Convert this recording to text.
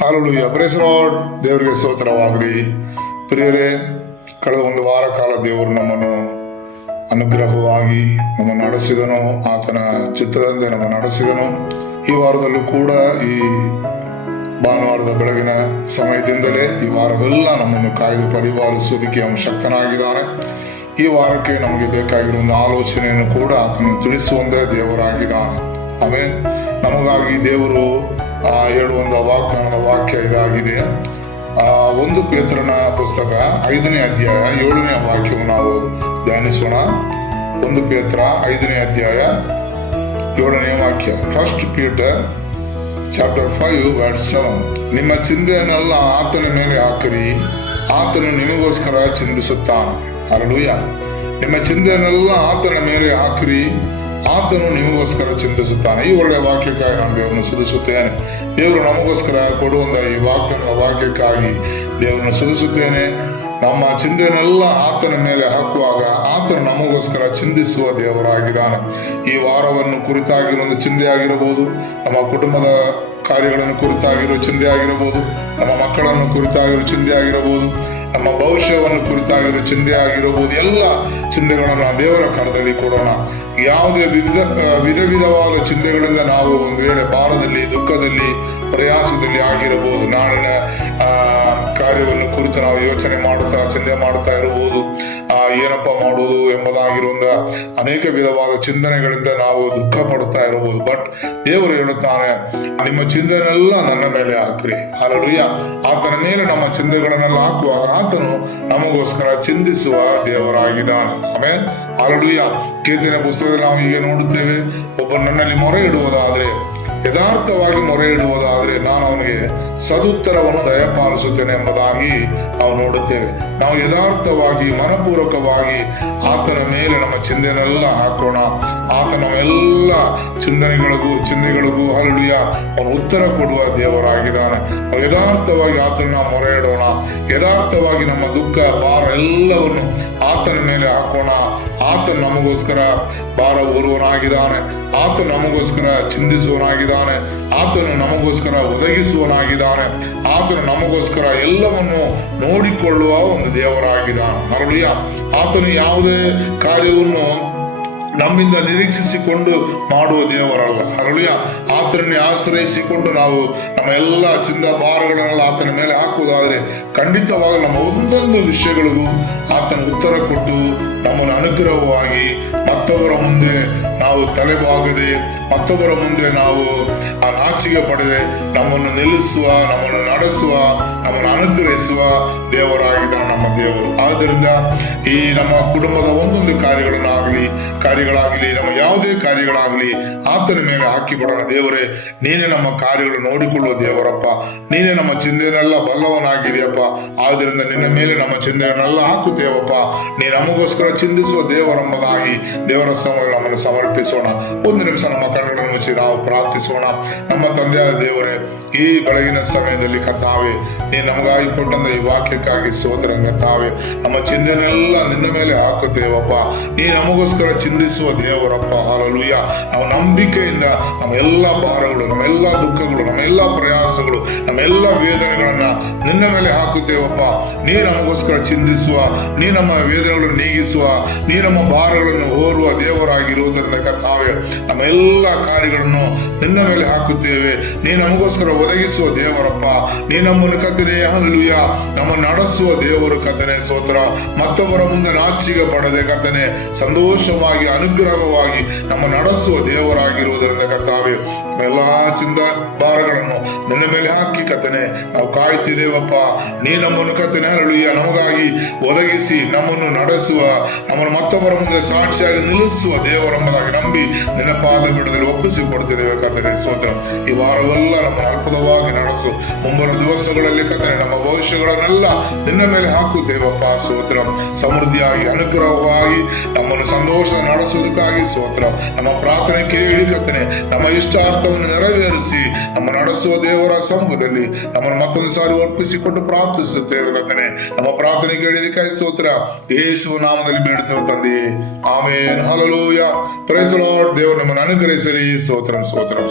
Hallelujah, price lord. ದೇವರಿಗೆ ಸ್ತೋತ್ರವಾಗಲಿ. ಪ್ರಿಯರೇ, ಕಳೆದ ಒಂದು ವಾರ ಕಾಲ ದೇವರು ನಮ್ಮನ್ನು ಅನುಗ್ರಹವಾಗಿ ನಮ್ಮನ್ನು ನಡೆಸಿದನು. ಆತನ ಚಿತ್ತದಂತೆ ನಮ್ಮನ್ನು ನಡೆಸಿದನು. ಈ ವಾರದಲ್ಲೂ ಕೂಡ ಈ ಭಾನುವಾರದ ಬೆಳಗಿನ ಸಮಯದಿಂದಲೇ ಈ ವಾರವೆಲ್ಲ ನಮ್ಮನ್ನು ಕಾಯ್ದು ಪರಿಪಾಲಿಸುವುದಕ್ಕೆ ಅವನು ಶಕ್ತನಾಗಿದ್ದಾನೆ. ಈ ವಾರಕ್ಕೆ ನಮಗೆ ಬೇಕಾಗಿರುವ ಒಂದು ಆಲೋಚನೆಯನ್ನು ಕೂಡ ಆತನು ತಿಳಿಸುವಂದೇ ದೇವರಾಗಿದ್ದಾನೆ. ಆಮೇಲೆ ನಮಗಾಗಿ ದೇವರು ಹೇಳುವಂಥ ವಾಗ್ದಾನದ ವಾಕ್ಯ ಇದಾಗಿದೆ. 1 ಪೇತ್ರನ ಪುಸ್ತಕ 5ನೇ ಅಧ್ಯಾಯ 7ನೇ ವಾಕ್ಯವನ್ನು ನಾವು ಧ್ಯಾನಿಸೋಣ. 1 ಪೇತ್ರ 5ನೇ ಅಧ್ಯಾಯ 7ನೇ ವಾಕ್ಯ. 1 Peter chapter 5 verse 7. ನಿಮ್ಮ ಚಿಂತೆಯನ್ನೆಲ್ಲ ಆತನ ಮೇಲೆ ಹಾಕಿರಿ, ಆತನು ನಿಮಗೋಸ್ಕರ ಚಿಂತಿಸುತ್ತಾನೆ. ಹಲ್ಲೆಲೂಯಾ. ನಿಮ್ಮ ಚಿಂತೆಯನ್ನೆಲ್ಲ ಆತನ ಮೇಲೆ ಹಾಕಿರಿ, ಆತನು ನಿಮಗೋಸ್ಕರ ಚಿಂತಿಸುತ್ತಾನೆ. ಈ ಒಳ್ಳೆಯ ವಾಕ್ಯಕ್ಕಾಗಿ ನಾನು ದೇವರನ್ನು ಸ್ತುತಿಸುತ್ತೇನೆ. ದೇವರು ನಮಗೋಸ್ಕರ ಕೊಡುವಂಥ ಈ ವಾಗ್ದಾನದ ವಾಕ್ಯಕ್ಕಾಗಿ ದೇವರನ್ನು ಸ್ತುತಿಸುತ್ತೇನೆ. ನಮ್ಮ ಚಿಂತೆಯನ್ನೆಲ್ಲ ಆತನ ಮೇಲೆ ಹಾಕುವಾಗ ಆತನು ನಮಗೋಸ್ಕರ ಚಿಂತಿಸುವ ದೇವರಾಗಿದ್ದಾನೆ. ಈ ವಾರವನ್ನು ಕುರಿತಾಗಿರೋ ಒಂದು ಚಿಂತೆ ಆಗಿರಬಹುದು, ನಮ್ಮ ಕುಟುಂಬದ ಕಾರ್ಯಗಳನ್ನು ಕುರಿತಾಗಿರೋ ಚಿಂತೆ ಆಗಿರಬಹುದು, ನಮ್ಮ ಮಕ್ಕಳನ್ನು ಕುರಿತಾಗಿರೋ ಚಿಂತೆ ಆಗಿರಬಹುದು, ನಮ್ಮ ಭವಿಷ್ಯವನ್ನು ಕುರಿತಾಗಿರೋ ಚಿಂತೆ ಆಗಿರಬಹುದು. ಎಲ್ಲ ಚಿಂತೆಗಳನ್ನು ದೇವರ ಕರದಲ್ಲಿ ಕೊಡೋಣ. ಯಾವುದೇ ವಿಧವಾದ ಚಿಂತೆಗಳಿಂದ ನಾವು ಒಂದು ವೇಳೆ ಭಾರದಲ್ಲಿ, ದುಃಖದಲ್ಲಿ, ಪ್ರಯಾಸದಲ್ಲಿ ಆಗಿರಬಹುದು, ನಾಳಿನ ಕಾರ್ಯವನ್ನು ಕುರಿತು ನಾವು ಯೋಚನೆ ಮಾಡುತ್ತಾ ಚಿಂತೆ ಮಾಡುತ್ತಾ ಇರಬಹುದು. ಏನಪ್ಪ ಮಾಡುವುದು ಎಂಬುದಾಗಿರುವಂಥ ಅನೇಕ ವಿಧವಾದ ಚಿಂತನೆಗಳಿಂದ ನಾವು ದುಃಖ ಪಡುತ್ತಾ ಇರಬಹುದು. ಬಟ್ ದೇವರು ಹೇಳುತ್ತಾನೆ, ನಿಮ್ಮ ಚಿಂತನೆಲ್ಲ ನನ್ನ ಮೇಲೆ ಹಾಕ್ರಿ. ಹಲ್ಲೆಲೂಯಾ. ಆತನ ಮೇಲೆ ನಮ್ಮ ಚಿಂತೆಗಳನ್ನೆಲ್ಲ ಹಾಕುವಾಗ ಆತನು ನಮಗೋಸ್ಕರ ಚಿಂತಿಸುವ ದೇವರಾಗಿದ್ದಾನೆ. ಆಮೇಲೆ ಹಲ್ಲೆಲೂಯಾ. ಕೀರ್ತನೆ ಪುಸ್ತಕದಲ್ಲಿ ನಾವು ಹೀಗೆ ನೋಡುತ್ತೇವೆ, ಒಬ್ಬ ನನ್ನಲ್ಲಿ ಮೊರೆ ಇಡುವುದಾದ್ರೆ, ಯಥಾರ್ಥವಾಗಿ ಮೊರೆ ಇಡುವುದಾದ್ರೆ ನಾನು ಅವನಿಗೆ ಸದುತ್ತರವನ್ನು ದಯಪಾಲಿಸುತ್ತೇನೆ ಎಂಬುದಾಗಿ ನಾವು ನೋಡುತ್ತೇವೆ. ನಾವು ಯಥಾರ್ಥವಾಗಿ ಮನಪೂರ್ವಕವಾಗಿ ಆತನ ಮೇಲೆ ನಮ್ಮ ಚಿಂತೆನೆಲ್ಲ ಹಾಕೋಣ. ಆತನ ಎಲ್ಲ ಚಿಂತೆಗಳಿಗೂ ಹಲ್ಲೆಲೂಯಾ ಅವನು ಉತ್ತರ ಕೊಡುವ ದೇವರಾಗಿದ್ದಾನೆ. ನಾವು ಯಥಾರ್ಥವಾಗಿ ಆತನ ಮೊರೆ ಇಡೋಣ. ಯಥಾರ್ಥವಾಗಿ ನಮ್ಮ ದುಃಖ ಭಾರ ಎಲ್ಲವನ್ನು ಆತನ ಮೇಲೆ ಹಾಕೋಣ. ಆತನು ನಮಗೋಸ್ಕರ ಭಾರ ಹೊರುವನಾಗಿದ್ದಾನೆ. ಆತನು ನಮಗೋಸ್ಕರ ಚಿಂತಿಸುವನಾಗಿದ್ದಾನೆ. ಆತನು ನಮಗೋಸ್ಕರ ಒದಗಿಸುವನಾಗಿದ್ದಾನೆ. ಆತನು ನಮಗೋಸ್ಕರ ಎಲ್ಲವನ್ನು ನೋಡಿಕೊಳ್ಳುವ ಒಂದು ದೇವರಾಗಿದ್ದಾನೆ. ಹಲ್ಲೆಲೂಯಾ. ಆತನು ಯಾವುದೇ ಕಾರ್ಯವನ್ನು ನಮ್ಮಿಂದ ನಿರೀಕ್ಷಿಸಿಕೊಂಡು ಮಾಡುವ ದೇವರಲ್ಲ. ಹಲ್ಲೆಲೂಯಾ. ಆತನನ್ನೇ ಆಶ್ರಯಿಸಿಕೊಂಡು ನಾವು ನಮ್ಮ ಎಲ್ಲ ಚಿಂತಾ ಭಾರಗಳನ್ನೆಲ್ಲ ಆತನ ಮೇಲೆ ಹಾಕುವುದಾದರೆ ಖಂಡಿತವಾಗಿ ನಮ್ಮ ಒಂದೊಂದು ವಿಷಯಗಳಿಗೂ ಆತನ ಉತ್ತರ ಕೊಟ್ಟು ನಮ್ಮನ್ನು ಅನುಗ್ರಹವಾಗಿ ಮತ್ತೊಬ್ಬರ ಮುಂದೆ ನಾವು ತಲೆಬಾಗದೆ, ಮತ್ತೊಬ್ಬರ ಮುಂದೆ ನಾವು ನಾಚಿಕೆ ಪಡೆದೆ ನಮ್ಮನ್ನು ನಿಲ್ಲಿಸುವ, ನಮ್ಮನ್ನು ನಡೆಸುವ, ನಮ್ಮನ್ನು ಅನುಗ್ರಹಿಸುವ ದೇವರಾಗಿದ್ದಾನೆ ನಮ್ಮ ದೇವರು. ಆದ್ದರಿಂದ ಈ ನಮ್ಮ ಕುಟುಂಬದ ಒಂದೊಂದು ಕಾರ್ಯಗಳಾಗಲಿ ನಮ್ಮ ಯಾವುದೇ ಕಾರ್ಯಗಳಾಗಲಿ ಆತನ ಮೇಲೆ ಹಾಕಿ ಬಿಡೋಣ. ದೇವರೇ, ನೀನೇ ನಮ್ಮ ಕಾರ್ಯಗಳು ನೋಡಿಕೊಳ್ಳುವ ದೇವರಪ್ಪ. ನೀನೇ ನಮ್ಮ ಚಿಂತೆಯನ್ನೆಲ್ಲ ಬಲ್ಲವನಾಗಿದೆಯಪ್ಪ. ಆದ್ದರಿಂದ ನಿನ್ನ ಮೇಲೆ ನಮ್ಮ ಚಿಂತೆಯನ್ನೆಲ್ಲ ಹಾಕುತ್ತೇವಪ್ಪ. ನೀ ನಮಗೋಸ್ಕರ ಚಿಂತಿಸುವ ದೇವರೆಂಬುದಾಗಿ ದೇವರ ನಮ್ಮನ್ನು ಸಮರ್ಪಿಸೋಣ. 1 ನಿಮಿಷ ನಮ್ಮ ಕಣ್ಣುಗಳನ್ನು ಮುಚ್ಚಿ ನಾವು ಪ್ರಾರ್ಥಿಸೋಣ. ನಮ್ಮ ತಂದೆಯಾದ ದೇವರೇ, ಈ ಬೆಳಗಿನ ಸಮಯದಲ್ಲಿ ಕರ್ತಾವೆ, ನೀನು ನಮಗಾಗಿ ಕೊಟ್ಟಂತ ಈ ವಾಕ್ಯಕ್ಕಾಗಿ ಸ್ತೋತ್ರ ಕರ್ತಾವೆ. ನಮ್ಮ ಚಿಂತೆನೆಲ್ಲ ನಿನ್ನ ಮೇಲೆ ಹಾಕುತ್ತೇವಪ್ಪ. ನೀ ನಮಗೋಸ್ಕರ ಚಿಂತಿಸುವ ದೇವರಪ್ಪ. ಹಲ್ಲೆಲೂಯಾ. ನಾವು ನಂಬಿಕೆಯಿಂದ ನಮ್ಮ ಎಲ್ಲ ಭಾರಗಳು, ನಮ್ಮ ಎಲ್ಲ ದುಃಖಗಳು, ನಮ್ಮ ಎಲ್ಲ ಪ್ರಯಾಸಗಳು, ನಮ್ಮ ಎಲ್ಲ ವೇದನೆಗಳನ್ನ ನಿನ್ನ ಮೇಲೆ ಹಾಕುತ್ತೇವಪ್ಪ. ನೀ ನಮಗೋಸ್ಕರ ಚಿಂತಿಸುವ, ನೀ ನಮ್ಮ ವೇದನೆಗಳನ್ನು ನೀಗಿಸುವ, ನೀ ನಮ್ಮ ಭಾರಗಳನ್ನು ಹೊರುವ ದೇವರಾಗಿರುವುದರಿಂದ ಕರ್ತಾವೆ, ನಮ್ಮ ಎಲ್ಲ ಕಾರ್ಯಗಳನ್ನು ನಿನ್ನ ಮೇಲೆ ಹಾಕುತ್ತೇವೆ. ನೀ ನಮಗೋಸ್ಕರ ಒದಗಿಸುವ ದೇವರಪ್ಪ. ನೀ ನಮ್ಮನ್ನು ಕರ್ತನೇ ಹಲ್ಲೆಲೂಯಾ ನಮ್ಮನ್ನು ನಡೆಸುವ ದೇವರು ಕರ್ತನೇ ಸ್ತೋತ್ರ. ಮತ್ತೊಬ್ಬರ ಮುಂದೆ ನಾಚಿಕೆ ಪಡದೆ ಕರ್ತನೇ ಸಂತೋಷವಾಗಿ ಅನುಗ್ರಹವಾಗಿ ನಮ್ಮ ನಡೆಸುವ ದೇವರಾಗಿರುವುದರಿಂದ ಕರ್ತಾವೆ, ಎಲ್ಲಾ ಚಿಂತಾ ಭಾರಗಳನ್ನು ನಿನ್ನ ಮೇಲೆ ಹಾಕಿ ಕರ್ತನೇ ನಾವು ಕಾಯುತ್ತಿದ್ದೇವಪ್ಪ. ನೀ ನಮ್ಮನ್ನು ಕರ್ತನೇ ಹಲ್ಲೆಲೂಯಾ ನಮಗಾಗಿ ಒದಗಿಸಿ ನಮ್ಮನ್ನು ನಡೆಸುವ, ನಮ್ಮನ್ನು ಮತ್ತೊಬ್ಬರ ಮುಂದೆ ಸಾಕ್ಷಿಯಾಗಿ ನಿಲ್ಲಿಸುವ ದೇವರೆಂಬುದಾಗಿ ನಂಬಿ ನಿನ್ನ ಪಾದ ಬಿಡದಲ್ಲಿ ಒಪ್ಪಿಸಿ ಕೊಡ್ತಿದ್ದೇವೆ ಕರ್ತನೇ ಸ್ತೋತ್ರ. ಈ ವಾರವೆಲ್ಲ ನಮ್ಮನ್ನು ಅದ್ಭುತವಾಗಿ ನಡೆಸು. ಮುಂಬರುವ ದಿವಸಗಳಲ್ಲಿ ಕರ್ತನೇ ನಮ್ಮ ಭವಿಷ್ಯಗಳನ್ನೆಲ್ಲ ನಿನ್ನ ಮೇಲೆ ಹಾಕುತ್ತೇವಪ್ಪ. ಸ್ತೋತ್ರ. ಸಮೃದ್ಧಿಯಾಗಿ ಅನುಗ್ರಹವಾಗಿ ನಮ್ಮನ್ನು ಸಂತೋಷ ನಡೆಸುವುದಕ್ಕಾಗಿ ಸ್ತೋತ್ರ. ನಮ್ಮ ಪ್ರಾರ್ಥನೆ ಕೇಳಿ ಕರ್ತನೇ ನಮ್ಮ ಇಷ್ಟಾರ್ಥವನ್ನು ನೆರವೇರಿಸಿ ನಮ್ಮ ನಡೆಸುವ ದೇವರ ಸಮ್ಮುಖದಲ್ಲಿ ನಮ್ಮನ್ನು ಮತ್ತೊಂದು ಸಾರಿ ಒಪ್ಪಿಸಿಕೊಟ್ಟು ಪ್ರಾರ್ಥಿಸುತ್ತೇವೆ ಕರ್ತನೇ. ನಮ್ಮ ಪ್ರಾರ್ಥನೆ ಕೇಳಿದಕ್ಕಾಗಿ ಸ್ತೋತ್ರ. ಯೇಸುವಿನ ನಾಮದಲ್ಲಿ ಬೇಡುತ್ತೇವೆ ತಂದೆಯೇ, amen. Hallelujah. Praise the Lord. ದೇವರು ನಮ್ಮನ್ನು ಅನುಗ್ರಹಿಸಲಿ. ಸ್ತೋತ್ರಂ ಸ್ತೋತ್ರಂ.